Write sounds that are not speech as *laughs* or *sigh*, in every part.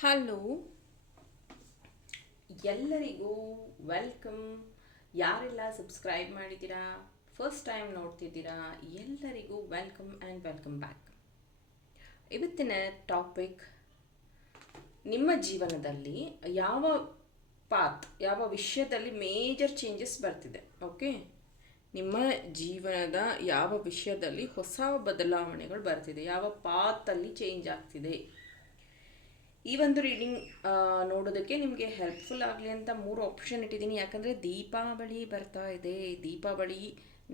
Hello ಎಲ್ಲರಿಗೂ welcome ಯಾರೆಲ್ಲ subscribe ಮಾಡಿದ್ದೀರಾ? ಫಸ್ಟ್ ಟೈಮ್ ನೋಡ್ತಿದ್ದೀರಾ? ಎಲ್ಲರಿಗೂ ವೆಲ್ಕಮ್ ಆ್ಯಂಡ್ ವೆಲ್ಕಮ್ ಬ್ಯಾಕ್ ಇವತ್ತಿನ ಟಾಪಿಕ್ ನಿಮ್ಮ ಜೀವನದಲ್ಲಿ ಯಾವ ಪಾತ್ ಯಾವ ವಿಷಯದಲ್ಲಿ ಮೇಜರ್ ಚೇಂಜಸ್ ಬರ್ತಿದೆ ಓಕೆ ನಿಮ್ಮ ಜೀವನದ ಯಾವ ವಿಷಯದಲ್ಲಿ ಹೊಸ ಬದಲಾವಣೆಗಳು ಬರ್ತಿದೆ, ಯಾವ ಪಾತಲ್ಲಿ ಚೇಂಜ್ ಆಗ್ತಿದೆ? ಈ ಒಂದು ರೀಡಿಂಗ್ ನೋಡೋದಕ್ಕೆ ನಿಮಗೆ ಹೆಲ್ಪ್ಫುಲ್ ಆಗಲಿ ಅಂತ ಮೂರು ಆಪ್ಷನ್ ಇಟ್ಟಿದ್ದೀನಿ. ಯಾಕಂದರೆ ದೀಪಾವಳಿ ಬರ್ತಾ ಇದೆ. ದೀಪಾವಳಿ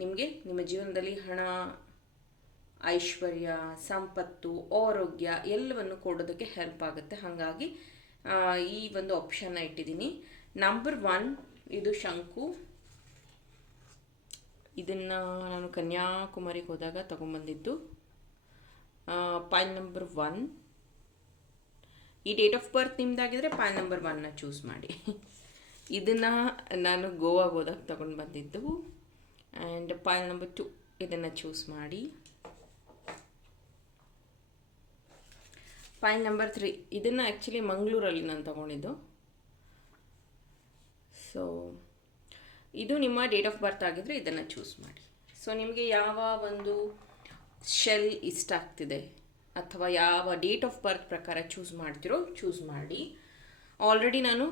ನಿಮಗೆ ನಿಮ್ಮ ಜೀವನದಲ್ಲಿ ಹಣ, ಐಶ್ವರ್ಯ, ಸಂಪತ್ತು, ಆರೋಗ್ಯ ಎಲ್ಲವನ್ನು ಕೊಡೋದಕ್ಕೆ ಹೆಲ್ಪ್ ಆಗುತ್ತೆ. ಹಾಗಾಗಿ ಈ ಒಂದು ಆಪ್ಷನ್ನ ಇಟ್ಟಿದ್ದೀನಿ. ನಂಬರ್ ಒನ್ ಇದು ಶಂಕು. ಇದನ್ನು ನಾನು ಕನ್ಯಾಕುಮಾರಿಗೆ ಹೋದಾಗ ತೊಗೊಂಬಂದಿದ್ದು. ಪಾಯಿಂಟ್ ನಂಬರ್ ಒನ್ ಈ ಡೇಟ್ ಆಫ್ ಬರ್ತ್ ನಿಮ್ದಾಗಿದ್ರೆ ಪ್ಯಾನ್ ನಂಬರ್ ಒನ್ನ ಚೂಸ್ ಮಾಡಿ. ಇದನ್ನು ನಾನು ಗೋವಾ ಹೋದಾಗ ತಗೊಂಡು ಬಂದಿದ್ದು. ಆ್ಯಂಡ್ ಪಾಲ್ ನಂಬರ್ ಟು ಇದನ್ನು ಚೂಸ್ ಮಾಡಿ. ಪಾಯಿಲ್ ನಂಬರ್ ತ್ರೀ ಇದನ್ನು ಆ್ಯಕ್ಚುಲಿ ಮಂಗಳೂರಲ್ಲಿ ನಾನು ತಗೊಂಡಿದ್ದು. ಸೊ ಇದು ನಿಮ್ಮ ಡೇಟ್ ಆಫ್ ಬರ್ತ್ ಆಗಿದ್ದರೆ ಇದನ್ನು ಚೂಸ್ ಮಾಡಿ. ಸೊ ನಿಮಗೆ ಯಾವ ಒಂದು ಶೆಲ್ ಇಷ್ಟ ಆಗ್ತಿದೆ? ಅಥವಾ ಯಾವ ಡೇಟ್ ಆಫ್ ಬರ್ತ್ ಪ್ರಕಾರ ಚೂಸ್ ಮಾಡ್ತಿರೋ ಚೂಸ್ ಮಾಡಿ. ಆಲ್ರೆಡಿ ನಾನು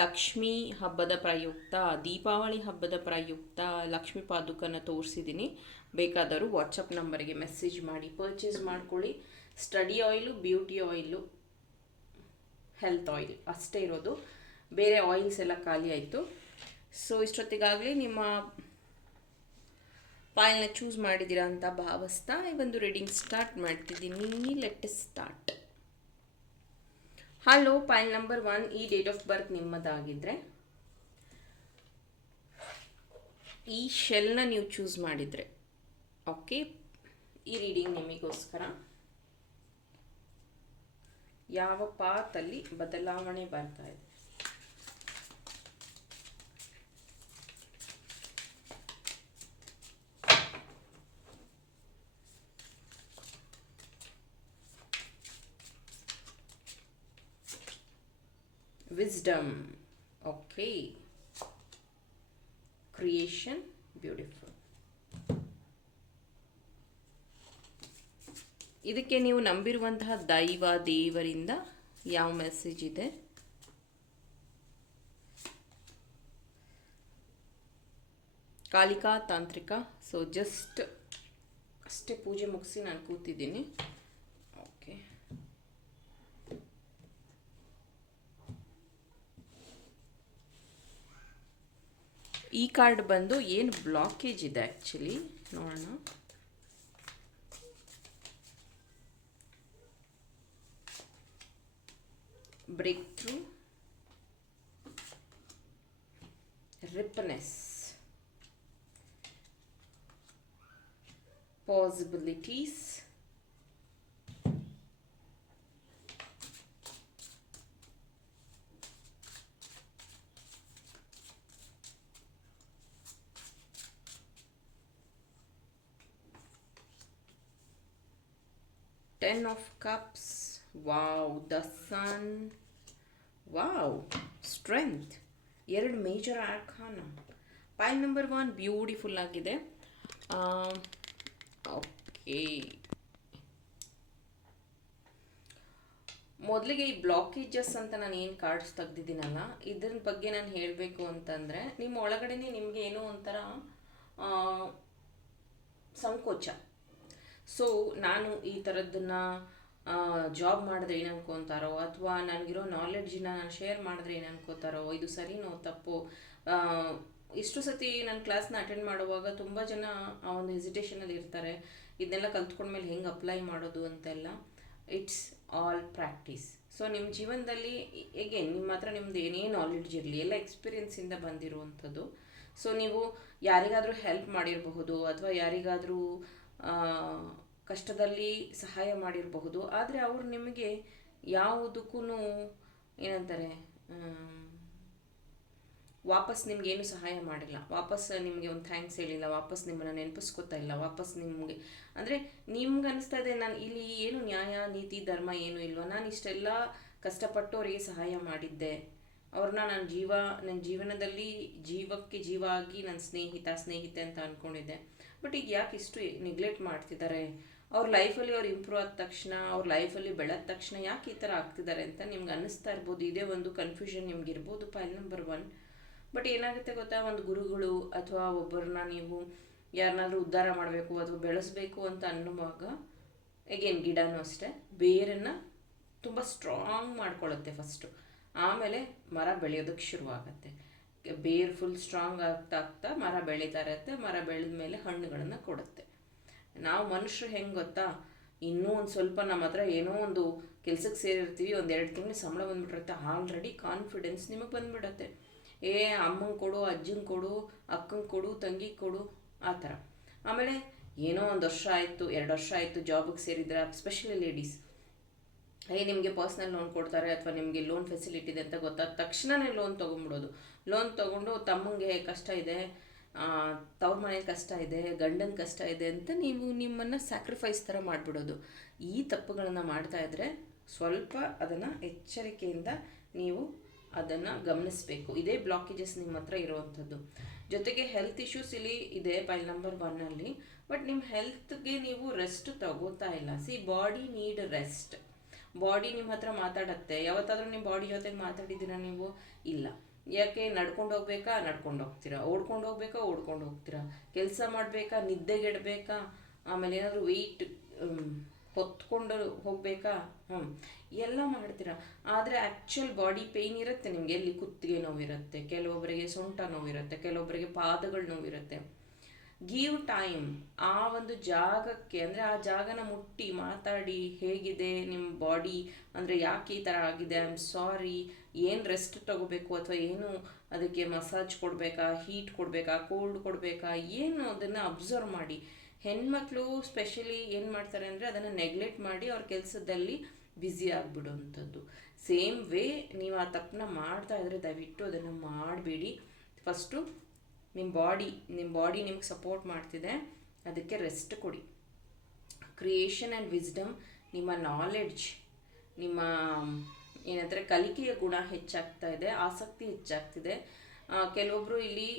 ಲಕ್ಷ್ಮಿ ಹಬ್ಬದ ಪ್ರಯುಕ್ತ, ದೀಪಾವಳಿ ಹಬ್ಬದ ಪ್ರಯುಕ್ತ, ಲಕ್ಷ್ಮಿ ಪಾದುಕನ ತೋರಿಸಿದ್ದೀನಿ ಬೇಕಾದರೂ ವಾಟ್ಸಪ್ ನಂಬರ್ಗೆ ಮೆಸೇಜ್ ಮಾಡಿ ಪರ್ಚೇಸ್ ಮಾಡ್ಕೊಳ್ಳಿ. Study oil beauty oil health oil ಅಷ್ಟೇ ಇರೋದು. ಬೇರೆ ಆಯಿಲ್ಸ್ ಎಲ್ಲ ಖಾಲಿ ಆಯಿತು. ಸೊ ಇಷ್ಟೊತ್ತಿಗಾಗಲಿ ನಿಮ್ಮ ಫೈಲ್ನ ಚೂಸ್ ಮಾಡಿದ್ದೀರಾ ಅಂತ ಭಾವಿಸ್ತಾ ಈ ಒಂದು ರೀಡಿಂಗ್ ಸ್ಟಾರ್ಟ್ ಮಾಡ್ತಿದ್ದೀನಿ. Let start hello file number one ಈ ಡೇಟ್ ಆಫ್ ಬರ್ತ್ ನಿಮ್ಮದಾಗಿದ್ದರೆ ಈ ಶೆಲ್ನ ನೀವು ಚೂಸ್ ಮಾಡಿದರೆ. ಓಕೆ ಈ ರೀಡಿಂಗ್ ನಿಮಗೋಸ್ಕರ. ಯಾವ ಪಾತಲ್ಲಿ ಬದಲಾವಣೆ ಬರ್ತಾ ಇದೆ? Wisdom. Okay. Creation, beautiful. ಇದಕ್ಕೆ ನೀವು ನಂಬಿರುವಂತಹ ದೈವ, ದೇವರಿಂದ ಯಾವ ಮೆಸೇಜ್ ಇದೆ? ಕಾಲಿಕಾ ತಾಂತ್ರಿಕ. ಸೊ ಜಸ್ಟ್ ಅಷ್ಟೇ ಪೂಜೆ ಮುಗಿಸಿ ನಾನು ಕೂತಿದ್ದೀನಿ ಓಕೆ ಈ ಕಾರ್ಡ್ ಬಂದು ಏನು ಬ್ಲಾಕೇಜ್ ಇದೆ ಆ್ಯಕ್ಚುಲಿ ನೋಡೋಣ. Breakthrough ripeness possibilities cups wow the sun wow strength ಎರಡು major arcana pile number one beautiful ಆಗಿದೆ. ಓಕೆ ಮೊದಲಿಗೆ ಈ ಬ್ಲಾಕೇಜಸ್ ಅಂತ ನಾನು ಏನು ಕಾರ್ಡ್ಸ್ ತೆಗ್ದಿದ್ದೀನಲ್ಲ, ಇದ್ರ ಬಗ್ಗೆ ನಾನು ಹೇಳಬೇಕು ಅಂತಂದರೆ ನಿಮ್ಮ ಒಳಗಡೆನೆ ನಿಮಗೆ ಏನೋ ಒಂಥರ ಸಂಕೋಚ. ಸೊ ನಾನು ಈ ಥರದ್ದನ್ನ ಜಾಬ್ ಮಾಡಿದ್ರೆ ಏನು ಅನ್ಕೊತಾರೋ ಅಥವಾ ನನಗಿರೋ ನಾಲೆಡ್ಜನ್ನ ನಾನು ಶೇರ್ ಮಾಡಿದ್ರೆ ಏನು ಅನ್ಕೋತಾರೋ, ಇದು ಸರಿನೋ ತಪ್ಪು ಇಷ್ಟು ಸತಿ ನನ್ನ ಕ್ಲಾಸ್ನ ಅಟೆಂಡ್ ಮಾಡುವಾಗ ತುಂಬ ಜನ ಆ ಒಂದು ಹೆಸಿಟೇಷನಲ್ಲಿ ಇರ್ತಾರೆ. ಇದನ್ನೆಲ್ಲ ಕಲ್ತ್ಕೊಂಡ್ಮೇಲೆ ಹೆಂಗೆ ಅಪ್ಲೈ ಮಾಡೋದು ಅಂತೆಲ್ಲ. ಇಟ್ಸ್ ಆಲ್ ಪ್ರಾಕ್ಟೀಸ್ ಸೊ ನಿಮ್ಮ ಜೀವನದಲ್ಲಿ ಎಗೇನ್ ನಿಮ್ಮ ಹತ್ರ ನಿಮ್ಮದು ಏನೇ ನಾಲೆಡ್ಜ್ ಇರಲಿ, ಎಲ್ಲ ಎಕ್ಸ್ಪೀರಿಯನ್ಸಿಂದ ಬಂದಿರುವಂಥದ್ದು. ಸೊ ನೀವು ಯಾರಿಗಾದರೂ ಹೆಲ್ಪ್ ಮಾಡಿರಬಹುದು ಅಥವಾ ಯಾರಿಗಾದರೂ ಕಷ್ಟದಲ್ಲಿ ಸಹಾಯ ಮಾಡಿರಬಹುದು. ಆದರೆ ಅವರು ನಿಮಗೆ ಯಾವುದಕ್ಕೂ ಏನಂತಾರೆ ವಾಪಸ್ ನಿಮಗೇನು ಸಹಾಯ ಮಾಡಿಲ್ಲ. ವಾಪಸ್ ನಿಮಗೆ ಒಂದು ಥ್ಯಾಂಕ್ಸ್ ಹೇಳಿಲ್ಲ, ವಾಪಸ್ ನಿಮ್ಮನ್ನು ನೆನಪಿಸ್ಕೊತಾ ಇಲ್ಲ, ವಾಪಸ್ ನಿಮಗೆ, ಅಂದರೆ ನಿಮ್ಗೆ ಅನಿಸ್ತಾ ಇದೆ, ನಾನು ಇಲ್ಲಿ ಏನು ನ್ಯಾಯ, ನೀತಿ, ಧರ್ಮ ಏನು ಇಲ್ವ? ನಾನು ಇಷ್ಟೆಲ್ಲ ಕಷ್ಟಪಟ್ಟು ಅವರಿಗೆ ಸಹಾಯ ಮಾಡಿದ್ದೆ? ಅವ್ರನ್ನ ನಾನು ಜೀವ ನನ್ನ ಜೀವನದಲ್ಲಿ ಜೀವಕ್ಕೆ ಜೀವ ಆಗಿ ನನ್ನ ಸ್ನೇಹಿತ, ಸ್ನೇಹಿತೆ ಅಂತ ಅಂದ್ಕೊಂಡಿದ್ದೆ ಬಟ್ ಈಗ ಯಾಕೆ ಇಷ್ಟು ನೆಗ್ಲೆಕ್ಟ್ ಮಾಡ್ತಿದ್ದಾರೆ? ಅವ್ರ ಲೈಫಲ್ಲಿ ಅವ್ರು ಇಂಪ್ರೂವ್ ಆದ ತಕ್ಷಣ, ಅವ್ರ ಲೈಫಲ್ಲಿ ಬೆಳೆದ ತಕ್ಷಣ ಯಾಕೆ ಈ ಥರ ಆಗ್ತಿದ್ದಾರೆ ಅಂತ ನಿಮ್ಗೆ ಅನ್ನಿಸ್ತಾ ಇರ್ಬೋದು. ಇದೇ ಒಂದು ಕನ್ಫ್ಯೂಷನ್ ನಿಮ್ಗೆ ಇರ್ಬೋದು ಫೈಲ್ ನಂಬರ್ ಒನ್ ಬಟ್ ಏನಾಗುತ್ತೆ ಗೊತ್ತಾ? ಒಂದು ಗುರುಗಳು ಅಥವಾ ಒಬ್ಬರನ್ನ ನೀವು ಯಾರನ್ನಾದ್ರೂ ಉದ್ಧಾರ ಮಾಡಬೇಕು ಅಥವಾ ಬೆಳೆಸಬೇಕು ಅಂತ ಅನ್ನುವಾಗ ಎಗೇನ್ ಗಿಡನೂ ಅಷ್ಟೇ, ಬೇರನ್ನು ತುಂಬ ಸ್ಟ್ರಾಂಗ್ ಮಾಡ್ಕೊಳ್ಳುತ್ತೆ ಫಸ್ಟು ಆಮೇಲೆ ಮರ ಬೆಳೆಯೋದಕ್ಕೆ ಶುರುವಾಗತ್ತೆ. ಬೇರ್ ಫುಲ್ ಸ್ಟ್ರಾಂಗ್ ಆಗ್ತಾ ಆಗ್ತಾ ಮರ ಬೆಳೀತಾ ಇರುತ್ತೆ, ಮರ ಬೆಳೆದ ಮೇಲೆ ಹಣ್ಣುಗಳನ್ನು ಕೊಡುತ್ತೆ. ನಾವು ಮನುಷ್ಯರು ಹೆಂಗೆ ಗೊತ್ತಾ? ಇನ್ನೂ ಒಂದು ಸ್ವಲ್ಪ ನಮ್ಮ ಹತ್ರ ಏನೋ ಒಂದು ಕೆಲ್ಸಕ್ಕೆ ಸೇರಿರ್ತೀವಿ, ಒಂದು ಎರಡು ತಿಂಗಳು ಸಂಬಳ ಬಂದ್ಬಿಟ್ಟಿರುತ್ತೆ ಆಲ್ರೆಡಿ ಕಾನ್ಫಿಡೆನ್ಸ್ ನಿಮಗೆ ಬಂದ್ಬಿಡತ್ತೆ. ಏ, ಅಮ್ಮಂಗೆ ಕೊಡು, ಅಜ್ಜಂಗೆ ಕೊಡು, ಅಕ್ಕಂಗೆ ಕೊಡು, ತಂಗಿಗೆ ಕೊಡು, ಆ ಥರ. ಆಮೇಲೆ ಏನೋ ಒಂದು ವರ್ಷ ಆಯಿತು, ಎರಡು ವರ್ಷ ಆಯಿತು ಜಾಬಿಗೆ ಸೇರಿದ್ರೆ ಸ್ಪೆಷಲಿ ಲೇಡೀಸ್ ಏ, ನಿಮಗೆ ಪರ್ಸ್ನಲ್ ಲೋನ್ ಕೊಡ್ತಾರೆ ಅಥವಾ ನಿಮಗೆ ಲೋನ್ ಫೆಸಿಲಿಟಿ ಇದೆ ಅಂತ ಗೊತ್ತಾದ ತಕ್ಷಣವೇ ಲೋನ್ ತೊಗೊಂಬಿಡೋದು ಲೋನ್ ತೊಗೊಂಡು ತಮ್ಮಂಗೆ ಕಷ್ಟ ಇದೆ ತವ್ರ ಮನೆ ಕಷ್ಟ ಇದೆ, ಗಂಡನ ಕಷ್ಟ ಇದೆ ಅಂತ ನೀವು ನಿಮ್ಮನ್ನು ಸ್ಯಾಕ್ರಿಫೈಸ್ ಥರ ಮಾಡಿಬಿಡೋದು. ಈ ತಪ್ಪುಗಳನ್ನು ಮಾಡ್ತಾ ಇದ್ದರೆ ಸ್ವಲ್ಪ ಅದನ್ನು ಎಚ್ಚರಿಕೆಯಿಂದ ನೀವು ಅದನ್ನು ಗಮನಿಸಬೇಕು. ಇದೇ ಬ್ಲಾಕೇಜಸ್ ನಿಮ್ಮ ಹತ್ರ ಇರುವಂಥದ್ದು. ಜೊತೆಗೆ ಹೆಲ್ತ್ ಇಶ್ಯೂಸ್ ಇಲ್ಲಿ ಇದೆ ಪೈಲ್ ನಂಬರ್ ಒನ್ನಲ್ಲಿ ಬಟ್ ನಿಮ್ಮ ಹೆಲ್ತ್ಗೆ ನೀವು ರೆಸ್ಟ್ ತಗೋತಾ ಇಲ್ಲ. See body need rest body ನಿಮ್ಮ ಹತ್ರ ಮಾತಾಡತ್ತೆ. ಯಾವತ್ತಾದರೂ ನಿಮ್ಮ ಬಾಡಿ ಜೊತೆಗೆ ಮಾತಾಡಿದ್ದೀರಾ ನೀವು? ಇಲ್ಲ. ಯಾಕೆ ನಡ್ಕೊಂಡು ಹೋಗ್ಬೇಕಾ? ನಡ್ಕೊಂಡು ಹೋಗ್ತೀರಾ? ಓಡ್ಕೊಂಡು ಹೋಗ್ಬೇಕಾ? ಓಡ್ಕೊಂಡು ಹೋಗ್ತೀರಾ? ಕೆಲಸ ಮಾಡಬೇಕಾ? ನಿದ್ದೆಗೆಡಬೇಕಾ? ಆಮೇಲೆ ಏನಾದರೂ ವೆಯ್ಟ್ ಹೊತ್ಕೊಂಡು ಹೋಗಬೇಕಾ? ಹ್ಞೂ ಎಲ್ಲ ಮಾಡ್ತೀರಾ. ಆದರೆ ಆ್ಯಕ್ಚುಯಲ್ ಬಾಡಿ ಪೇಯ್ನ್ ಇರುತ್ತೆ ನಿಮಗೆ. ಎಲ್ಲಿ ಕುತ್ತಿಗೆ ನೋವಿರುತ್ತೆ, ಕೆಲವೊಬ್ಬರಿಗೆ ಸೊಂಟ ನೋವಿರುತ್ತೆ, ಕೆಲವೊಬ್ಬರಿಗೆ ಪಾದಗಳು ನೋವಿರುತ್ತೆ. ಗಿವ್ ಟೈಮ್ ಆ ಒಂದು ಜಾಗಕ್ಕೆ, ಅಂದರೆ ಆ ಜಾಗನ ಮುಟ್ಟಿ, ಮಾತಾಡಿ, ಹೇಗಿದೆ ನಿಮ್ಮ ಬಾಡಿ ಅಂದರೆ ಯಾಕೆ ಈ ಥರ ಆಗಿದೆ? ಐ ಆಮ್ ಸಾರಿ ಏನು ರೆಸ್ಟ್ ತಗೋಬೇಕು ಅಥವಾ ಏನು ಅದಕ್ಕೆ ಮಸಾಜ್ ಕೊಡಬೇಕಾ ಹೀಟ್ ಕೊಡಬೇಕಾ ಕೋಲ್ಡ್ ಕೊಡಬೇಕಾ? ಏನು ಅದನ್ನು ಅಬ್ಸರ್ವ್ ಮಾಡಿ. ಹೆಣ್ಮಕ್ಳು ಸ್ಪೆಷಲಿ ಏನು ಮಾಡ್ತಾರೆ ಅಂದರೆ ಅದನ್ನು ನೆಗ್ಲೆಕ್ಟ್ ಮಾಡಿ ಅವ್ರ ಕೆಲಸದಲ್ಲಿ ಬ್ಯುಸಿ ಆಗಿಬಿಡುವಂಥದ್ದು ಸೇಮ್ ವೇ ನೀವು ಆ ತಪ್ಪನ್ನ ಮಾಡ್ತಾ ಇದ್ರೆ ದಯವಿಟ್ಟು ಅದನ್ನು ಮಾಡಬೇಡಿ. ಫಸ್ಟು ನಿಮ್ಮ ಬಾಡಿ ನಿಮ್ಮ ಬಾಡಿ ನಿಮ್ಗೆ ಸಪೋರ್ಟ್ ಮಾಡ್ತಿದೆ. ಅದಕ್ಕೆ ರೆಸ್ಟ್ ಕೊಡಿ. ಕ್ರಿಯೇಷನ್ ಆ್ಯಂಡ್ ವಿಸ್ಡಮ್ ನಿಮ್ಮ ನಾಲೆಡ್ಜ್ ನಿಮ್ಮ ಏನಂದರೆ ಕಲಿಕೆಯ ಗುಣ ಹೆಚ್ಚಾಗ್ತಾ ಇದೆ, ಆಸಕ್ತಿ ಹೆಚ್ಚಾಗ್ತಿದೆ. ಕೆಲವೊಬ್ಬರು ಇಲ್ಲಿ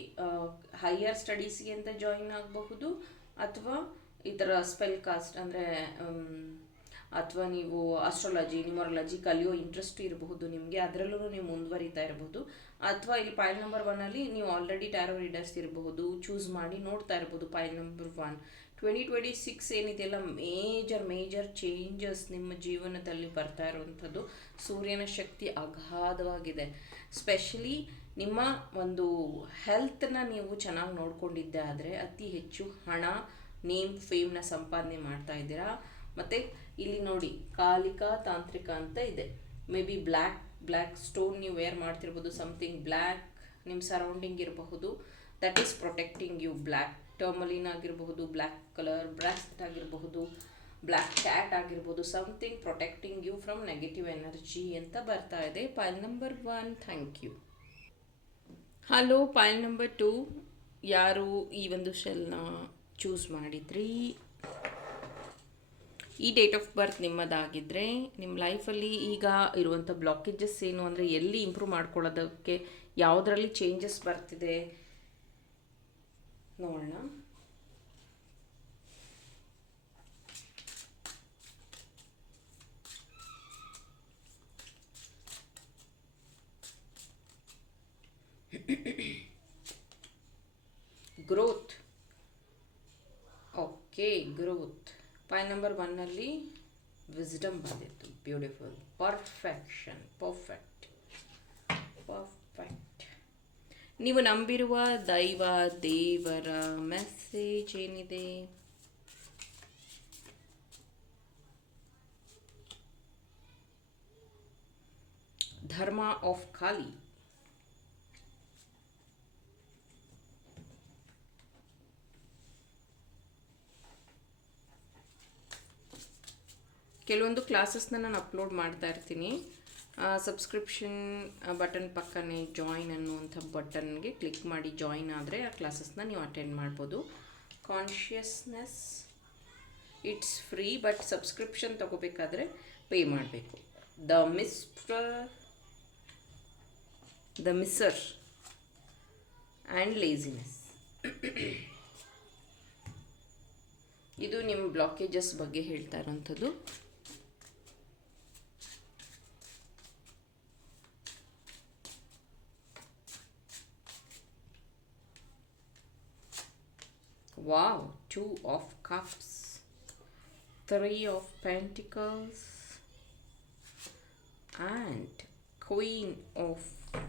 ಹೈಯರ್ ಸ್ಟಡೀಸ್ಗೆ ಅಂತ ಜಾಯಿನ್ ಆಗಬಹುದು, ಅಥವಾ ಈ ಥರ ಸ್ಪೆಲ್ ಕಾಸ್ಟ್ ಅಂದರೆ ಅಥವಾ ನೀವು ಆಸ್ಟ್ರಾಲಜಿ ನ್ಯೂಮರಾಲಜಿ ಕಲಿಯೋ ಇಂಟ್ರೆಸ್ಟ್ ಇರಬಹುದು ನಿಮಗೆ. ಅದರಲ್ಲೂ ನೀವು ಮುಂದುವರಿತಾ ಇರಬಹುದು. ಅಥವಾ ಇಲ್ಲಿ ಪೈಲ್ ನಂಬರ್ ಒನ್ನಲ್ಲಿ ನೀವು ಆಲ್ರೆಡಿ ಟ್ಯಾರೋ ರೀಡರ್ಸ್ ಇರಬಹುದು. ಚೂಸ್ ಮಾಡಿ ನೋಡ್ತಾ ಇರ್ಬೋದು pile number one twenty twenty six ಏನಿದೆಯಲ್ಲ ಮೇಜರ್ ಮೇಜರ್ ಚೇಂಜಸ್ ನಿಮ್ಮ ಜೀವನದಲ್ಲಿ ಬರ್ತಾ ಇರುವಂಥದ್ದು. ಸೂರ್ಯನ ಶಕ್ತಿ ಅಗಾಧವಾಗಿದೆ. ಸ್ಪೆಷಲಿ ನಿಮ್ಮ ಒಂದು ಹೆಲ್ತನ್ನ ನೀವು ಚೆನ್ನಾಗಿ ನೋಡ್ಕೊಂಡಿದ್ದೆ ಆದರೆ ಅತಿ ಹೆಚ್ಚು ಹಣ ನೇಮ್ ಫೇಮ್ನ ಸಂಪಾದನೆ ಮಾಡ್ತಾ ಇದ್ದೀರಾ. ಮತ್ತು ಇಲ್ಲಿ ನೋಡಿ, ಕಾಲಿಕಾ ತಾಂತ್ರಿಕ ಅಂತ ಇದೆ. Maybe black black stone ನೀವು ವೇರ್ ಮಾಡ್ತಿರ್ಬೋದು ಸಮಥಿಂಗ್ ಬ್ಲ್ಯಾಕ್ ನಿಮ್ಮ ಸರೌಂಡಿಂಗ್ ಇರಬಹುದು. That is protecting you black tourmaline ಆಗಿರಬಹುದು ಬ್ಲ್ಯಾಕ್ ಕಲರ್ ಬ್ರಾಸ್ಲೆಟ್ ಆಗಿರಬಹುದು ಬ್ಲ್ಯಾಕ್ ಕ್ಯಾಟ್ ಆಗಿರ್ಬೋದು something protecting you from negative energy ಅಂತ ಬರ್ತಾ ಇದೆ. Pile number one thank you hello pile number two ಯಾರು ಈ ಒಂದು ಶೆಲ್ನ ಚೂಸ್ ಮಾಡಿದ್ರಿ? ಈ ಡೇಟ್ ಆಫ್ ಬರ್ತ್ ನಿಮ್ಮದಾಗಿದ್ದರೆ ನಿಮ್ಮ ಲೈಫಲ್ಲಿ ಈಗ ಇರುವಂಥ ಬ್ಲಾಕೇಜಸ್ ಏನು ಅಂದರೆ ಎಲ್ಲಿ ಇಂಪ್ರೂವ್ ಮಾಡ್ಕೊಳ್ಳೋದಕ್ಕೆ ಯಾವುದರಲ್ಲಿ ಚೇಂಜಸ್ ಬರ್ತಿದೆ? ನೋಡೋಣ. Growth okay growth pile number ಒನ್ನಲ್ಲಿ ವಿಸ್ಡಮ್ ಬಂದಿತ್ತು. ಬ್ಯೂಟಿಫುಲ್ ಪರ್ಫೆಕ್ಷನ್ ಪರ್ಫೆಕ್ಟ್ ಪರ್ಫೆಕ್ಟ್ ನೀವು ನಂಬಿರುವ ದೈವ, ದೇವರ ಮೆಸೇಜ್ ಏನಿದೆ? ಧರ್ಮ ಆಫ್ ಖಾಲಿ. ಕೆಲವೊಂದು ಕ್ಲಾಸಸ್ನ ನಾನು ಅಪ್ಲೋಡ್ ಮಾಡ್ತಾ ಇರ್ತೀನಿ. ಸಬ್ಸ್ಕ್ರಿಪ್ಷನ್ ಬಟನ್ ಪಕ್ಕನೇ ಜಾಯಿನ್ ಅನ್ನುವಂಥ ಬಟನ್ಗೆ ಕ್ಲಿಕ್ ಮಾಡಿ ಜಾಯಿನ್ ಆದರೆ ಆ ಕ್ಲಾಸಸ್ನ ನೀವು ಅಟೆಂಡ್ ಮಾಡ್ಬೋದು. Consciousness, it's free, but subscription ತಗೋಬೇಕಾದ್ರೆ ಪೇ ಮಾಡಬೇಕು. The miss, the misser and laziness. ಇದು ನಿಮ್ಮ ಬ್ಲಾಕೇಜಸ್ ಬಗ್ಗೆ ಹೇಳ್ತಾ ಇರೋಂಥದ್ದು. Wow, two of cups, three of pentacles, and queen of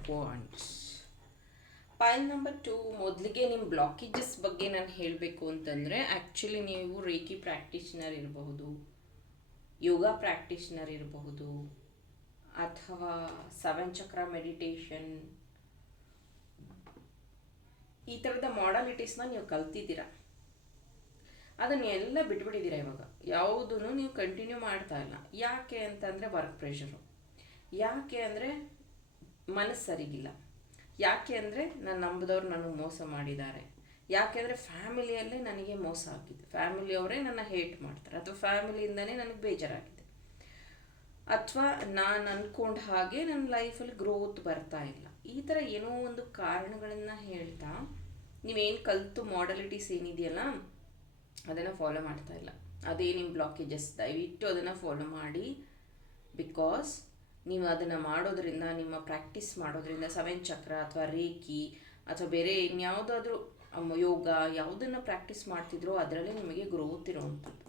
wands. File number two ಮೊದಲಿಗೆ ನಿಮ್ಮ ಬ್ಲಾಕೇಜಸ್ ಬಗ್ಗೆ ನಾನು ಹೇಳಬೇಕು ಅಂತಂದರೆ ಆ್ಯಕ್ಚುಲಿ ನೀವು ರೇಖಿ ಪ್ರಾಕ್ಟೀಷನರ್ ಇರಬಹುದು ಯೋಗ ಪ್ರಾಕ್ಟೀಷನರ್ ಇರಬಹುದು ಅಥವಾ ಸೆವೆನ್ ಚಕ್ರ ಮೆಡಿಟೇಷನ್ ಈ ಥರದ ಮಾಡಲಿಟೀಸ್ನ ನೀವು ಕಲ್ತಿದ್ದೀರಾ? ಅದನ್ನೆಲ್ಲ ಬಿಟ್ಬಿಟ್ಟಿದ್ದೀರಾ ಇವಾಗ? ಯಾವುದೂ ನೀವು ಕಂಟಿನ್ಯೂ ಮಾಡ್ತಾ ಇಲ್ಲ. ಯಾಕೆ ಅಂತಂದರೆ ವರ್ಕ್ ಪ್ರೆಷರು ಯಾಕೆ ಅಂದರೆ ಮನಸ್ಸು ಸರಿಗಿಲ್ಲ. ಯಾಕೆ ಅಂದರೆ ನಾನು ನಂಬಿದವ್ರು ನನಗೆ ಮೋಸ ಮಾಡಿದ್ದಾರೆ. ಯಾಕೆಂದರೆ ಫ್ಯಾಮಿಲಿಯಲ್ಲೇ ನನಗೆ ಮೋಸ ಆಗಿದೆ. ಫ್ಯಾಮಿಲಿಯವರೇ ನನ್ನ ಹೇಟ್ ಮಾಡ್ತಾರೆ. ಅಥವಾ ಫ್ಯಾಮಿಲಿಯಿಂದನೇ ನನಗೆ ಬೇಜಾರಾಗಿದೆ. ಅಥವಾ ನಾನು ಅಂದ್ಕೊಂಡ ಹಾಗೆ ನನ್ನ ಲೈಫಲ್ಲಿ ಗ್ರೋತ್ ಬರ್ತಾ ಇಲ್ಲ. ಈ ಥರ ಏನೋ ಒಂದು ಕಾರಣಗಳನ್ನು ಹೇಳ್ತಾ ನೀವೇನು ಕಲಿತು ಮಾಡಲಿಟೀಸ್ ಏನಿದೆಯಲ್ಲ? ಅದನ್ನು ಫಾಲೋ ಮಾಡ್ತಾ ಇಲ್ಲ. ಅದೇ ನಿಮ್ಮ ಬ್ಲಾಕೇಜಸ್ ದಯವಿಟ್ಟು ಅದನ್ನು ಫಾಲೋ ಮಾಡಿ ಬಿಕಾಸ್ ನೀವು ಅದನ್ನು ಮಾಡೋದ್ರಿಂದ, ನಿಮ್ಮ ಪ್ರಾಕ್ಟೀಸ್ ಮಾಡೋದ್ರಿಂದ, ಸೆವೆನ್ ಚಕ್ರ ಅಥವಾ ರೇಖಿ ಅಥವಾ ಬೇರೆ ಇನ್ಯಾವುದಾದ್ರೂ ಯೋಗ ಯಾವುದನ್ನು ಪ್ರಾಕ್ಟೀಸ್ ಮಾಡ್ತಿದ್ರೋ ಅದರಲ್ಲೇ ನಿಮಗೆ ಗ್ರೋತ್ ಇರುವಂಥದ್ದು.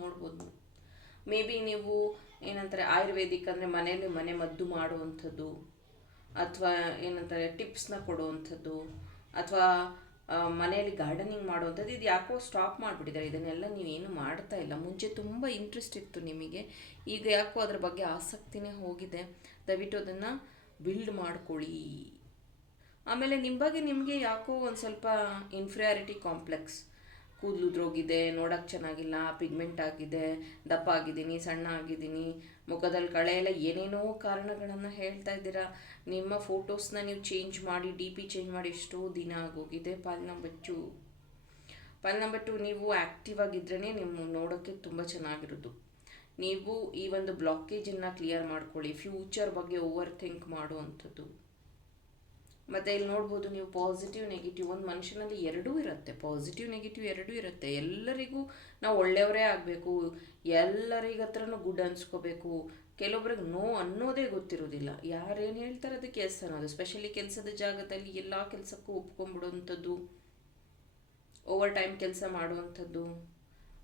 ನೋಡ್ಬೋದು ಮೇ ಬಿ ನೀವು ಏನಂತಾರೆ, ಆಯುರ್ವೇದಿಕ್ ಅಂದರೆ ಮನೆಯಲ್ಲಿ ಮನೆ ಮದ್ದು ಮಾಡುವಂಥದ್ದು, ಅಥವಾ ಏನಂತಾರೆ ಟಿಪ್ಸ್ನ ಕೊಡುವಂಥದ್ದು, ಅಥವಾ ಮನೆಯಲ್ಲಿ ಗಾರ್ಡನಿಂಗ್ ಮಾಡುವಂಥದ್ದು ಇದು ಯಾಕೋ ಸ್ಟಾಪ್ ಮಾಡಿಬಿಟ್ಟಿದ್ದಾರೆ. ಇದನ್ನೆಲ್ಲ ನೀವೇನು ಮಾಡ್ತಾ ಇಲ್ಲ. ಮುಂಚೆ ತುಂಬ ಇಂಟ್ರೆಸ್ಟ್ ಇತ್ತು ನಿಮಗೆ. ಈಗ ಯಾಕೋ ಅದ್ರ ಬಗ್ಗೆ ಆಸಕ್ತಿನೇ ಹೋಗಿದೆ. ದಯವಿಟ್ಟು ಅದನ್ನು ಬಿಲ್ಡ್ ಮಾಡ್ಕೊಳ್ಳಿ. ಆಮೇಲೆ ನಿಮ್ಮ ಬಗ್ಗೆ ನಿಮಗೆ ಯಾಕೋ ಒಂದು ಸ್ವಲ್ಪ ಇನ್ಫ್ರಿಯಾರಿಟಿ ಕಾಂಪ್ಲೆಕ್ಸ್ ಕೂದಲು ಉದ್ರೋಗಿದೆ ನೋಡೋಕ್ಕೆ ಚೆನ್ನಾಗಿಲ್ಲ ಪಿಗ್ಮೆಂಟ್ ಆಗಿದೆ, ದಪ್ಪ ಆಗಿದ್ದೀನಿ, ಸಣ್ಣ ಆಗಿದ್ದೀನಿ. ಮುಖದಲ್ಲಿ ಕಳೆ ಎಲ್ಲ ಏನೇನೋ ಕಾರಣಗಳನ್ನು ಹೇಳ್ತಾ ಇದ್ದೀರಾ? ನಿಮ್ಮ ಫೋಟೋಸ್ನ ನೀವು ಚೇಂಜ್ ಮಾಡಿ, ಡಿ ಪಿ ಚೇಂಜ್ ಮಾಡಿ ಎಷ್ಟೋ ದಿನ ಆಗೋಗಿದೆ. Pile number two. Pile number two, ನೀವು ಆ್ಯಕ್ಟಿವ್ ಆಗಿದ್ರೇ ನಿಮ್ಮ ನೋಡೋಕ್ಕೆ ತುಂಬ ಚೆನ್ನಾಗಿರೋದು. ನೀವು ಈ ಒಂದು ಬ್ಲಾಕೇಜನ್ನು ಕ್ಲಿಯರ್ ಮಾಡ್ಕೊಳ್ಳಿ. ಫ್ಯೂಚರ್ ಬಗ್ಗೆ ಓವರ್ ಥಿಂಕ್ ಮಾಡುವಂಥದ್ದು. ಮತ್ತು ಇಲ್ಲಿ ನೋಡ್ಬೋದು ನೀವು ಪಾಸಿಟಿವ್ ನೆಗೆಟಿವ್ ಒಂದು ಮನುಷ್ಯನಲ್ಲಿ ಎರಡೂ ಇರುತ್ತೆ. ಪಾಸಿಟಿವ್ ನೆಗೆಟಿವ್ ಎರಡೂ ಇರುತ್ತೆ. ಎಲ್ಲರಿಗೂ ನಾವು ಒಳ್ಳೆಯವರೇ ಆಗಬೇಕು. ಎಲ್ಲರಿಗತ್ರನು ಗುಡ್ ಅನ್ಸ್ಕೋಬೇಕು. ಕೆಲವೊಬ್ರಿಗೆ ನೋ ಅನ್ನೋದೇ ಗೊತ್ತಿರೋದಿಲ್ಲ. ಯಾರೇನು ಹೇಳ್ತಾರೆ ಅದಕ್ಕೆ ಕೆಲಸ ಅನ್ನೋದು. ಸ್ಪೆಷಲಿ ಕೆಲಸದ ಜಾಗದಲ್ಲಿ ಎಲ್ಲ ಕೆಲಸಕ್ಕೂ ಒಪ್ಕೊಂಡ್ಬಿಡುವಂಥದ್ದು ಓವರ್ ಟೈಮ್ ಕೆಲಸ ಮಾಡುವಂಥದ್ದು.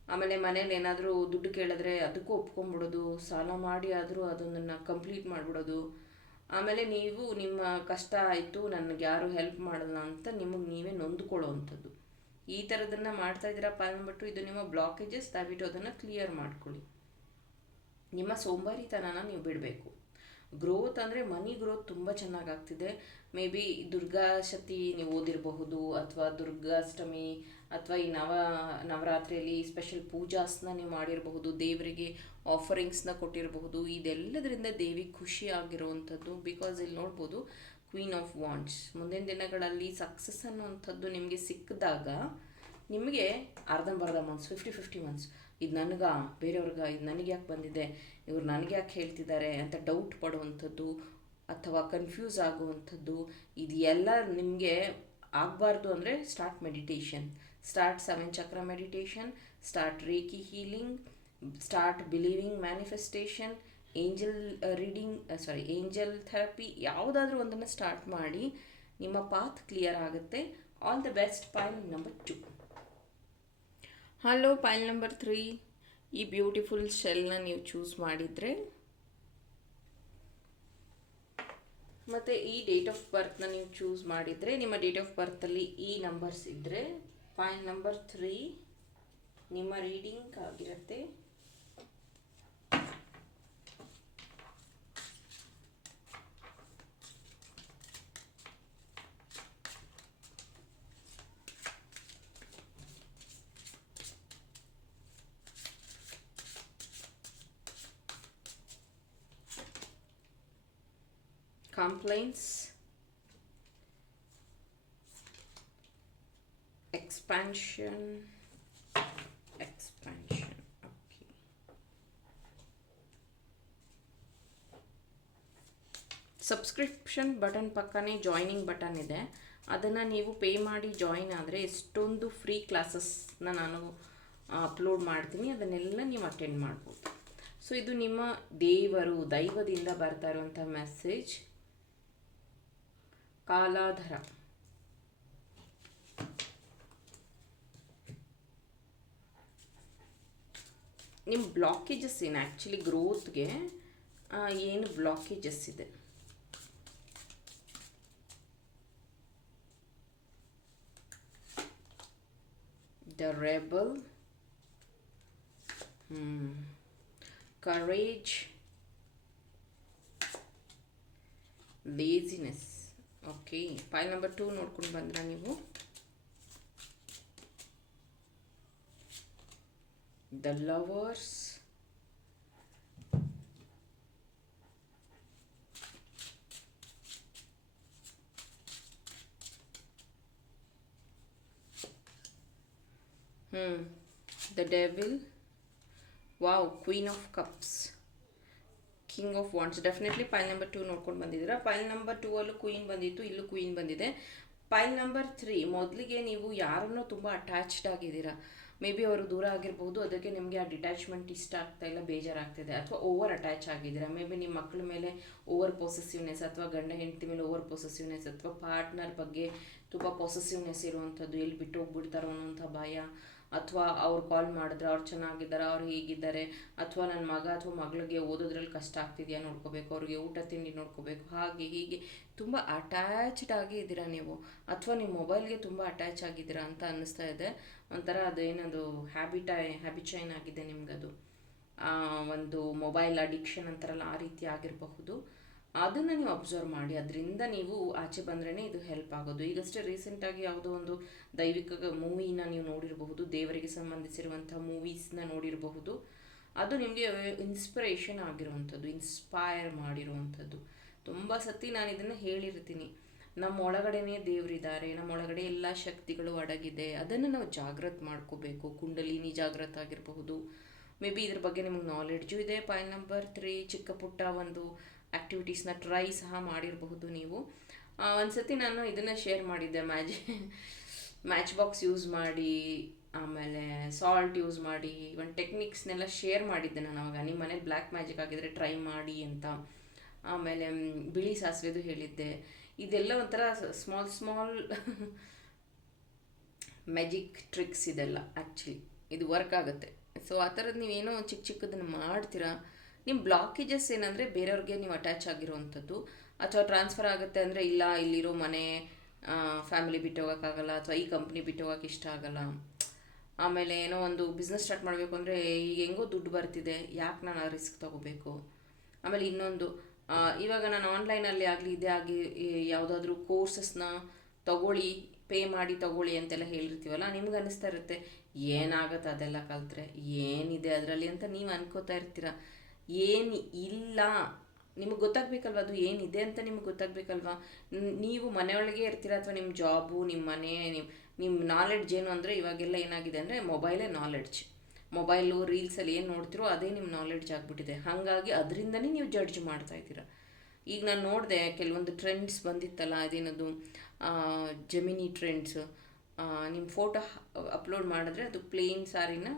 ಆಮೇಲೆ ಮನೇಲಿ ಏನಾದರೂ ದುಡ್ಡು ಕೇಳಿದ್ರೆ ಅದಕ್ಕೂ ಒಪ್ಕೊಂಡ್ಬಿಡೋದು. ಸಾಲ ಮಾಡಿ ಆದರೂ ಅದನ್ನು ಕಂಪ್ಲೀಟ್ ಮಾಡಿಬಿಡೋದು. ಆಮೇಲೆ ನೀವು ನಿಮ್ಮ ಕಷ್ಟ ಆಯಿತು, ನನಗೆ ಯಾರು ಹೆಲ್ಪ್ ಮಾಡಲ್ಲ ಅಂತ ನಿಮಗೆ ನೀವೇ ನೊಂದ್ಕೊಳ್ಳೋ ಅಂಥದ್ದು ಈ ಥರದನ್ನು ಮಾಡ್ತಾ ಇದ್ದೀರಾ ಅಂದ್ಬಿಟ್ಟು ಇದು ನಿಮ್ಮ ಬ್ಲಾಕೇಜಸ್ ದಯವಿಟ್ಟು ಅದನ್ನು ಕ್ಲಿಯರ್ ಮಾಡ್ಕೊಳ್ಳಿ. ನಿಮ್ಮ ಸೋಂಬಾರಿತನನ ನೀವು ಬಿಡಬೇಕು. ಗ್ರೋತ್ ಅಂದರೆ ಮನಿ ಗ್ರೋತ್ ತುಂಬ ಚೆನ್ನಾಗಾಗ್ತಿದೆ. ಮೇ ಬಿ ದುರ್ಗಾ ಶತಿ ನೀವು ಓದಿರಬಹುದು, ಅಥವಾ ದುರ್ಗಾಷ್ಟಮಿ, ಅಥವಾ ಈ ನವ, ನವರಾತ್ರಿಯಲ್ಲಿ ಸ್ಪೆಷಲ್ ಪೂಜಾಸ್ನ ನೀವು ಮಾಡಿರಬಹುದು, ದೇವರಿಗೆ ಆಫರಿಂಗ್ಸ್ನ ಕೊಟ್ಟಿರಬಹುದು, ಇದೆಲ್ಲದರಿಂದ ದೇವಿ ಖುಷಿ ಆಗಿರುವಂಥದ್ದು ಬಿಕಾಸ್ ಇಲ್ಲಿ ನೋಡ್ಬೋದು ಕ್ವೀನ್ ಆಫ್ ವಾಂಟ್ಸ್ ಮುಂದಿನ ದಿನಗಳಲ್ಲಿ ಸಕ್ಸಸ್ ಅನ್ನುವಂಥದ್ದು ನಿಮಗೆ ಸಿಕ್ಕಿದಾಗ, ನಿಮಗೆ ಅರ್ಧಂಬರ್ಧ ಮಂತ್ಸ್ ಫಿಫ್ಟಿ ಫಿಫ್ಟಿ ಮಂತ್ಸ್ ಇದು ನನಗ, ಬೇರೆಯವ್ರಿಗೆ, ಇದು ನನಗೆ ಯಾಕೆ ಬಂದಿದೆ? ಇವ್ರು ನನಗೆ ಯಾಕೆ ಹೇಳ್ತಿದ್ದಾರೆ ಅಂತ ಡೌಟ್ ಪಡುವಂಥದ್ದು ಅಥವಾ ಕನ್ಫ್ಯೂಸ್ ಆಗುವಂಥದ್ದು ಇದು ಎಲ್ಲ ನಿಮಗೆ ಆಗಬಾರ್ದು ಅಂದರೆ start meditation start seven chakra meditation start reiki healing start believing manifestation angel reading sorry angel therapy ಯಾವುದಾದ್ರೂ ಒಂದನ್ನು ಸ್ಟಾರ್ಟ್ ಮಾಡಿ ನಿಮ್ಮ ಪಾತ್ ಕ್ಲಿಯರ್ ಆಗುತ್ತೆ. All the best pile number two hello pile number three ಈ ಬ್ಯೂಟಿಫುಲ್ ಶೆಲ್ನ ನೀವು choose ಮಾಡಿದರೆ ಮತ್ತು ಈ ಡೇಟ್ ಆಫ್ ಬರ್ತ್ನ ನೀವು ಚೂಸ್ ಮಾಡಿದರೆ ನಿಮ್ಮ ಡೇಟ್ ಆಫ್ ಬರ್ತಲ್ಲಿ ಈ ನಂಬರ್ಸ್ ಇದ್ದರೆ ಪಾಯಿಂಟ್ ನಂಬರ್ ತ್ರೀ ನಿಮ್ಮ ರೀಡಿಂಗ್ ಆಗಿರುತ್ತೆ. Complaints, expansion expansion, okay. Subscription button ಪಕ್ಕನೇ joining button ಇದೆ. ಅದನ್ನು ನೀವು ಪೇ ಮಾಡಿ ಜಾಯಿನ್ ಆದರೆ ಎಷ್ಟೊಂದು ಫ್ರೀ ಕ್ಲಾಸಸ್ನ ನಾನು ಅಪ್ಲೋಡ್ ಮಾಡ್ತೀನಿ. ಅದನ್ನೆಲ್ಲ ನೀವು ಅಟೆಂಡ್ ಮಾಡ್ಬೋದು. ಸೊ ಇದು ನಿಮ್ಮ ದೇವರು ದೈವದಿಂದ ಬರ್ತಾ ಇರುವಂಥ ಮೆಸೇಜ್ ಕಾಲಾಧರ. ನಿಮ್ಮ ಬ್ಲಾಕೇಜಸ್ ಏನು ಆ್ಯಕ್ಚುಲಿ ಗ್ರೋತ್ಗೆ ಏನು ಬ್ಲಾಕೇಜಸ್ ಇದೆ? The rebel courage laziness okay file number two ನೋಡ್ಕೊಂಡು ಬಂದ್ರ ನೀವು the lovers hmm the devil wow queen of cups king of wands definitely pile number two ನೋಡ್ಕೊಂಡು ಬಂದಿದ್ದೀರಾ. ಪೈಲ್ ನಂಬರ್ ಟೂ ಅಲ್ಲೂ ಕ್ವೀನ್ ಬಂದಿತ್ತು, ಇಲ್ಲೂ ಕ್ವೀನ್ ಬಂದಿದೆ. ಪೈಲ್ ನಂಬರ್ ತ್ರೀ ಮೊದಲಿಗೆ ನೀವು ಯಾರನ್ನೋ ತುಂಬ ಅಟ್ಯಾಚ್ಡ್ ಆಗಿದ್ದೀರಾ? ಮೇ ಬಿ ಅವರು ದೂರ ಆಗಿರ್ಬೋದು, ಅದಕ್ಕೆ ನಿಮಗೆ ಆ ಡಿಟ್ಯಾಚ್ಮೆಂಟ್ ಇಷ್ಟ ಆಗ್ತಾ ಇಲ್ಲ, ಬೇಜಾರಾಗ್ತಿದೆ. ಅಥವಾ ಓವರ್ ಅಟ್ಯಾಚ್ ಆಗಿದ್ದೀರಾ? ಮೇ ಬಿ ನಿಮ್ಮ ಮಕ್ಕಳ ಮೇಲೆ ಓವರ್ ಪೊಸೆಸಿವ್ನೆಸ್ ಅಥವಾ ಗಂಡ ಹೆಂಡತಿ ಮೇಲೆ ಓವರ್ ಪೊಸೆಸಿವ್ನೆಸ್ ಅಥವಾ ಪಾರ್ಟ್ನರ್ ಬಗ್ಗೆ ತುಂಬ ಪೊಸೆಸಿವ್ನೆಸ್ ಇರುವಂಥದ್ದು, ಎಲ್ಲಿ ಬಿಟ್ಟು ಹೋಗ್ಬಿಡ್ತಾರೋ ಅನ್ನೋಂಥ ಭಯ. ಅಥವಾ ಅವ್ರು ಕಾಲ್ ಮಾಡಿದ್ರೆ ಅವ್ರು ಚೆನ್ನಾಗಿದ್ದಾರೆ, ಅವ್ರು ಹೀಗಿದ್ದಾರೆ, ಅಥವಾ ನನ್ನ ಮಗ ಅಥವಾ ಮಗಳಿಗೆ ಓದೋದ್ರಲ್ಲಿ ಕಷ್ಟ ಆಗ್ತಿದೆಯಾ ನೋಡ್ಕೋಬೇಕು, ಅವ್ರಿಗೆ ಊಟ ತಿಂಡಿ ನೋಡ್ಕೋಬೇಕು, ಹಾಗೆ ಹೀಗೆ ತುಂಬ ಅಟ್ಯಾಚ್ಡ್ ಆಗಿ ಇದ್ದೀರಾ ನೀವು? ಅಥವಾ ನಿಮ್ಮ ಮೊಬೈಲ್ಗೆ ತುಂಬ ಅಟ್ಯಾಚ್ ಆಗಿದ್ದೀರಾ ಅಂತ ಅನ್ನಿಸ್ತಾ ಇದೆ. ಒಂಥರ ಅದೇನದು ಹ್ಯಾಬಿಟ್ ಹ್ಯಾಬಿಚೈನ್ ಆಗಿದೆ ನಿಮಗದು. ಒಂದು ಮೊಬೈಲ್ ಅಡಿಕ್ಷನ್ ಅಂತಾರಲ್ಲ, ಆ ರೀತಿ ಆಗಿರಬಹುದು. ಅದನ್ನು ನೀವು ಅಬ್ಸರ್ವ್ ಮಾಡಿ, ಅದರಿಂದ ನೀವು ಆಚೆ ಬಂದ್ರೇ ಇದು ಹೆಲ್ಪ್ ಆಗೋದು. ಈಗಷ್ಟೇ ರೀಸೆಂಟಾಗಿ ಯಾವುದೋ ಒಂದು ದೈವಿಕ ಮೂವಿನ ನೀವು ನೋಡಿರಬಹುದು, ದೇವರಿಗೆ ಸಂಬಂಧಿಸಿರುವಂಥ ಮೂವೀಸ್ನ ನೋಡಿರಬಹುದು. ಅದು ನಿಮಗೆ ಇನ್ಸ್ಪಿರೇಷನ್ ಆಗಿರುವಂಥದ್ದು ಇನ್ಸ್ಪೈರ್ ಮಾಡಿರುವಂಥದ್ದು. ತುಂಬ ಸತಿ ನಾನು ಇದನ್ನು ಹೇಳಿರ್ತೀನಿ. ನಮ್ಮ ಒಳಗಡೆನೇ ದೇವರಿದ್ದಾರೆ, ನಮ್ಮ ಒಳಗಡೆ ಎಲ್ಲ ಶಕ್ತಿಗಳು ಅಡಗಿದೆ, ಅದನ್ನು ನಾವು ಜಾಗೃತ ಮಾಡ್ಕೋಬೇಕು. ಕುಂಡಲಿನಿ ಜಾಗೃತ ಆಗಿರಬಹುದು. ಮೇ ಬಿ ಇದ್ರ ಬಗ್ಗೆ ನಿಮಗೆ ನಾಲೆಡ್ಜು ಇದೆ. ಪಾಯಿಂಟ್ ನಂಬರ್ ತ್ರೀ ಚಿಕ್ಕ ಪುಟ್ಟ ಒಂದು ಆ್ಯಕ್ಟಿವಿಟೀಸ್ನ ಟ್ರೈ ಸಹ ಮಾಡಿರಬಹುದು ನೀವು. ಒಂದು ಸತಿ ನಾನು ಇದನ್ನು ಶೇರ್ ಮಾಡಿದ್ದೆ. ಮ್ಯಾಜ್ ಮ್ಯಾಚ್ ಬಾಕ್ಸ್ ಯೂಸ್ ಮಾಡಿ, ಆಮೇಲೆ ಸಾಲ್ಟ್ ಯೂಸ್ ಮಾಡಿ ಒಂದು ಟೆಕ್ನಿಕ್ಸ್ನೆಲ್ಲ ಶೇರ್ ಮಾಡಿದ್ದೆ ನಾನು ಅವಾಗ. ನಿಮ್ಮ ಮನೇಲಿ ಬ್ಲ್ಯಾಕ್ ಮ್ಯಾಜಿಕ್ ಆಗಿದ್ರೆ ಟ್ರೈ ಮಾಡಿ ಅಂತ. ಆಮೇಲೆ ಬಿಳಿ ಸಾಸಿವೆದು ಹೇಳಿದ್ದೆ. ಇದೆಲ್ಲ ಒಂಥರ ಸ್ಮಾಲ್ ಸ್ಮಾಲ್ ಮ್ಯಾಜಿಕ್ ಟ್ರಿಕ್ಸ್ ಇದೆಲ್ಲ ಆ್ಯಕ್ಚುಲಿ ಇದು ವರ್ಕ್ ಆಗುತ್ತೆ. ಸೊ ಆ ಥರದ್ದು ನೀವೇನೋ ಚಿಕ್ಕ ಚಿಕ್ಕದನ್ನು ಮಾಡ್ತೀರಾ? ನಿಮ್ಮ ಬ್ಲಾಕೇಜಸ್ ಏನಂದರೆ ಬೇರೆಯವ್ರಿಗೆ ನೀವು ಅಟ್ಯಾಚ್ ಆಗಿರೋವಂಥದ್ದು ಅಥವಾ ಟ್ರಾನ್ಸ್ಫರ್ ಆಗುತ್ತೆ ಅಂದರೆ ಇಲ್ಲ, ಇಲ್ಲಿರೋ ಮನೆ ಫ್ಯಾಮಿಲಿ ಬಿಟ್ಟು ಹೋಗೋಕ್ಕಾಗಲ್ಲ ಅಥವಾ ಈ ಕಂಪ್ನಿ ಬಿಟ್ಟು ಹೋಗೋಕೆ ಇಷ್ಟ ಆಗಲ್ಲ. ಆಮೇಲೆ ಏನೋ ಒಂದು ಬಿಸ್ನೆಸ್ ಸ್ಟಾರ್ಟ್ ಮಾಡಬೇಕು ಅಂದರೆ ಈಗ ಹೆಂಗೋ ದುಡ್ಡು ಬರ್ತಿದೆ, ಯಾಕೆ ನಾನು ಆ ರಿಸ್ಕ್ ತೊಗೋಬೇಕು? ಆಮೇಲೆ ಇನ್ನೊಂದು ಇವಾಗ ನಾನು ಆನ್ಲೈನಲ್ಲಿ ಆಗಲಿ, ಇದೇ ಆಗಿ ಯಾವುದಾದ್ರೂ ಕೋರ್ಸಸ್ನ ತಗೊಳ್ಳಿ ಪೇ ಮಾಡಿ ತಗೊಳ್ಳಿ ಅಂತೆಲ್ಲ ಹೇಳಿರ್ತೀವಲ್ಲ, ನಿಮ್ಗೆ ಅನ್ನಿಸ್ತಾ ಇರುತ್ತೆ, ಏನಾಗುತ್ತೆ ಅದೆಲ್ಲ ಕಲ್ತ್ರೆ? ಏನಿದೆ ಅದರಲ್ಲಿ ಅಂತ ನೀವು ಅನ್ಕೋತಾ ಇರ್ತೀರ. ಏನು ಇಲ್ಲ. ನಿಮಗೆ ಗೊತ್ತಾಗಬೇಕಲ್ವ ಅದು ಏನಿದೆ ಅಂತ ನಿಮ್ಗೆ ಗೊತ್ತಾಗಬೇಕಲ್ವ? ನೀವು ಮನೆಯೊಳಗೆ ಇರ್ತೀರ ಅಥವಾ ನಿಮ್ಮ ಜಾಬು ನಿಮ್ಮ ಮನೆ ನಿಮ್ಮ ನಿಮ್ಮ ನಾಲೆಡ್ಜ್ ಏನು ಅಂದರೆ ಇವಾಗೆಲ್ಲ ಏನಾಗಿದೆ ಅಂದರೆ ಮೊಬೈಲೇ ನಾಲೆಡ್ಜ್ ಮೊಬೈಲು ರೀಲ್ಸಲ್ಲಿ ಏನು ನೋಡ್ತಿರೋ ಅದೇ ನಿಮ್ಮ ನಾಲೆಡ್ಜ್ ಆಗಿಬಿಟ್ಟಿದೆ. ಹಾಗಾಗಿ ಅದರಿಂದನೇ ನೀವು ಜಡ್ಜ್ ಮಾಡ್ತಾ ಇದ್ದೀರ. ಈಗ ನಾನು ನೋಡಿದೆ ಕೆಲವೊಂದು ಟ್ರೆಂಡ್ಸ್ ಬಂದಿತ್ತಲ್ಲ ಅದೇನದು ಜಮಿನಿ ಟ್ರೆಂಡ್ಸ್ ನಿಮ್ಮ ಫೋಟೋ ಅಪ್ಲೋಡ್ ಮಾಡಿದ್ರೆ ಅದು ಪ್ಲೇನ್ ಸಾರಿನ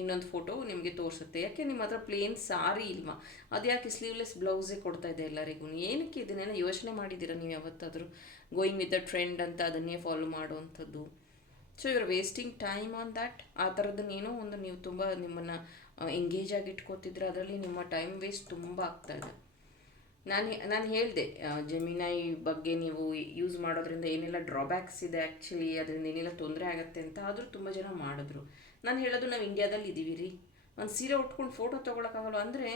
ಇನ್ನೊಂದು ಫೋಟೋ ನಿಮಗೆ ತೋರಿಸುತ್ತೆ. ಯಾಕೆ ನಿಮ್ಮ ಹತ್ರ ಪ್ಲೇನ್ ಸಾರಿ ಇಲ್ವಾ? ಅದು ಯಾಕೆ ಸ್ಲೀವ್ಲೆಸ್ ಬ್ಲೌಸೇ ಕೊಡ್ತಾ ಇದೆ ಎಲ್ಲರಿಗೂ? ಏನಕ್ಕೆ ಇದನ್ನೆಲ್ಲ ಯೋಚನೆ ಮಾಡಿದ್ದೀರಾ ನೀವು ಯಾವತ್ತಾದರೂ? ಗೋಯಿಂಗ್ ವಿತ್ ದ ಟ್ರೆಂಡ್ ಅಂತ ಅದನ್ನೇ ಫಾಲೋ ಮಾಡುವಂಥದ್ದು. So are wasting time on that ಆ ಥರದನ್ನೇನೋ ಒಂದು ನೀವು ತುಂಬ ನಿಮ್ಮನ್ನು ಎಂಗೇಜ್ ಆಗಿ ಇಟ್ಕೋತಿದ್ರೆ ಅದರಲ್ಲಿ ನಿಮ್ಮ ಟೈಮ್ ವೇಸ್ಟ್ ತುಂಬ ಆಗ್ತಾ ಇದೆ. ನಾನು ನಾನು ಹೇಳಿದೆ ಜಮೀನಾಯಿ ಬಗ್ಗೆ ನೀವು ಯೂಸ್ ಮಾಡೋದ್ರಿಂದ ಏನೆಲ್ಲ ಡ್ರಾಬ್ಯಾಕ್ಸ್ ಇದೆ ಆ್ಯಕ್ಚುಲಿ ಅದರಿಂದ ಏನೆಲ್ಲ ತೊಂದರೆ ಆಗುತ್ತೆ ಅಂತ ಆದರೂ ತುಂಬ ಜನ ಮಾಡಿದ್ರು. ನಾನು ಹೇಳೋದು ನಾವು ಇಂಡಿಯಾದಲ್ಲಿ ಇದ್ದೀವಿ ರೀ. ಒಂದು ಸೀರೆ ಉಟ್ಕೊಂಡು ಫೋಟೋ ತೊಗೊಳಕ್ಕಾಗಲ್ಲ ಅಂದರೆ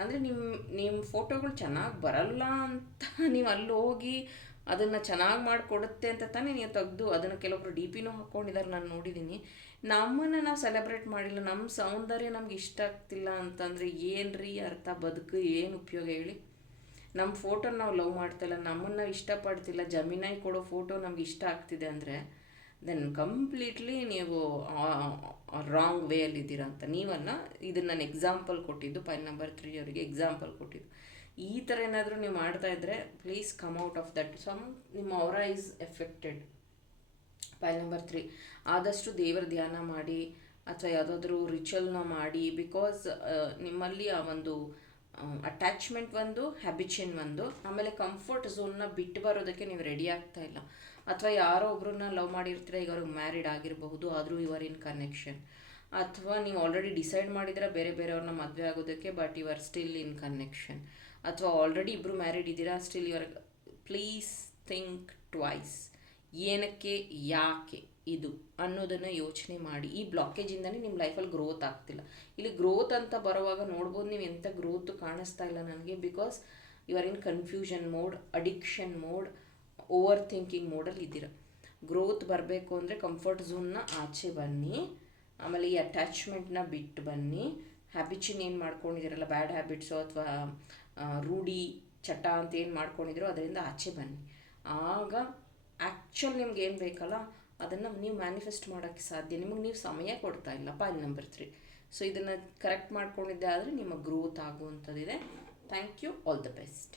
ಅಂದರೆ ನಿಮ್ಮ ನಿಮ್ಮ ಫೋಟೋಗಳು ಚೆನ್ನಾಗಿ ಬರಲ್ಲ ಅಂತ *laughs* ನೀವು ಅಲ್ಲಿ ಹೋಗಿ ಅದನ್ನು ಚೆನ್ನಾಗಿ ಮಾಡಿಕೊಡುತ್ತೆ ಅಂತ ತಾನೇ ನೀವು ತೆಗೆದು ಅದನ್ನು ಕೆಲವೊಬ್ರು ಡಿ ಪಿನೂ ಹಾಕ್ಕೊಂಡಿದ್ದಾರೆ ನಾನು ನೋಡಿದ್ದೀನಿ ನಮ್ಮನ್ನು ನಾವು ಸೆಲೆಬ್ರೇಟ್ ಮಾಡಿಲ್ಲ ನಮ್ಮ ಸೌಂದರ್ಯ ನಮ್ಗೆ ಇಷ್ಟ ಆಗ್ತಿಲ್ಲ ಅಂತಂದರೆ ಏನು ರೀ ಅರ್ಥ, ಬದುಕು ಏನು ಉಪಯೋಗ ಹೇಳಿ? ನಮ್ಮ ಫೋಟೋನ ನಾವು ಲವ್ ಮಾಡ್ತಿಲ್ಲ, ನಮ್ಮನ್ನು ಇಷ್ಟಪಡ್ತಿಲ್ಲ ಜಮೀನಾಗಿ ಕೊಡೋ ಫೋಟೋ ನಮ್ಗೆ ಇಷ್ಟ ಆಗ್ತಿದೆ ಅಂದರೆ ದೆನ್ ಕಂಪ್ಲೀಟ್ಲಿ ನೀವು ರಾಂಗ್ ವೇಯಲ್ಲಿದ್ದೀರಾ ಅಂತ. ನೀವನ್ನು ಇದನ್ನು ನಾನು ಎಕ್ಸಾಂಪಲ್ ಕೊಟ್ಟಿದ್ದು ಪೈನ್ ನಂಬರ್ ತ್ರೀ ಅವರಿಗೆ ಎಕ್ಸಾಂಪಲ್ ಕೊಟ್ಟಿದ್ದು. ಈ ಥರ ಏನಾದರೂ ನೀವು ಮಾಡ್ತಾ ಇದ್ದರೆ please come out of that some ನಿಮ್ಮ ಅವರ is affected pile number three ಆದಷ್ಟು ದೇವರ ಧ್ಯಾನ ಮಾಡಿ, ಅಥವಾ ಯಾವುದಾದ್ರೂ ರಿಚುವಲ್ನ ಮಾಡಿ ಬಿಕಾಸ್ ನಿಮ್ಮಲ್ಲಿ ಆ ಒಂದು ಅಟ್ಯಾಚ್ಮೆಂಟ್ ಒಂದು ಹ್ಯಾಬಿಚನ್ ಒಂದು, ಆಮೇಲೆ ಕಂಫರ್ಟ್ ಝೋನ್ನ ಬಿಟ್ಟು ಬರೋದಕ್ಕೆ ನೀವು ರೆಡಿ ಆಗ್ತಾ ಇಲ್ಲ. ಅಥವಾ ಯಾರೋ ಒಬ್ರನ್ನ ಲವ್ ಮಾಡಿರ್ತೀರ, ಈಗ ಅವ್ರಿಗೆ ಮ್ಯಾರಿಡ್ ಆಗಿರಬಹುದು, ಆದರೂ ಯು ಆರ್ ಇನ್ ಕನೆಕ್ಷನ್ ಅಥವಾ ನೀವು ಆಲ್ರೆಡಿ ಡಿಸೈಡ್ ಮಾಡಿದ್ರೆ ಬೇರೆ ಬೇರೆಯವ್ರನ್ನ ಮದುವೆ ಆಗೋದಕ್ಕೆ but you are still in connection ಅಥವಾ ಆಲ್ರೆಡಿ ಇಬ್ಬರು ಮ್ಯಾರಿಡ್ ಇದ್ದೀರಾ still you are please think twice ಏನಕ್ಕೆ, ಯಾಕೆ ಇದು ಅನ್ನೋದನ್ನು ಯೋಚನೆ ಮಾಡಿ. ಈ ಬ್ಲಾಕೇಜಿಂದನೇ ನಿಮ್ಮ ಲೈಫಲ್ಲಿ ಗ್ರೋತ್ ಆಗ್ತಿಲ್ಲ. ಇಲ್ಲಿ ಗ್ರೋತ್ ಅಂತ ಬರುವಾಗ ನೋಡ್ಬೋದು ನೀವು ಎಂಥ ಗ್ರೋತ್ ಕಾಣಿಸ್ತಾ ಇಲ್ಲ ನನಗೆ because you are in confusion mode addiction mode overthinking ಮೋಡಲ್ಲಿ ಇದ್ದೀರ. ಗ್ರೋತ್ ಬರಬೇಕು ಅಂದರೆ ಕಂಫರ್ಟ್ ಝೋನ್ನ ಆಚೆ ಬನ್ನಿ. ಆಮೇಲೆ ಈ ಅಟ್ಯಾಚ್ಮೆಂಟ್ನ ಬಿಟ್ಟು ಬನ್ನಿ. ಹ್ಯಾಬಿಟ್ಸಿನ ಏನು ಮಾಡ್ಕೊಂಡಿದ್ದೀರಲ್ಲ ಬ್ಯಾಡ್ ಹ್ಯಾಬಿಟ್ಸು ಅಥವಾ ರೂಢಿ, ಚಟ ಅಂತ ಏನು ಮಾಡ್ಕೊಂಡಿದ್ರೋ ಅದರಿಂದ ಆಚೆ ಬನ್ನಿ. ಆಗ ಆ್ಯಕ್ಚುಲ್ ನಿಮ್ಗೆ ಏನು ಬೇಕಲ್ಲ, ಅದನ್ನು ನೀವು ಮ್ಯಾನಿಫೆಸ್ಟ್ ಮಾಡೋಕ್ಕೆ ಸಾಧ್ಯ. ನಿಮಗೆ ನೀವು ಸಮಯ ಕೊಡ್ತಾ ಇಲ್ಲ ಪಾಲ್ ನಂಬರ್ ತ್ರೀ ಸೊ ಇದನ್ನು ಕರೆಕ್ಟ್ ಮಾಡ್ಕೊಂಡಿದ್ದೆ ಆದರೆ ನಿಮ್ಮ growth ಆಗುವಂಥದ್ದಿದೆ. Thank you all the best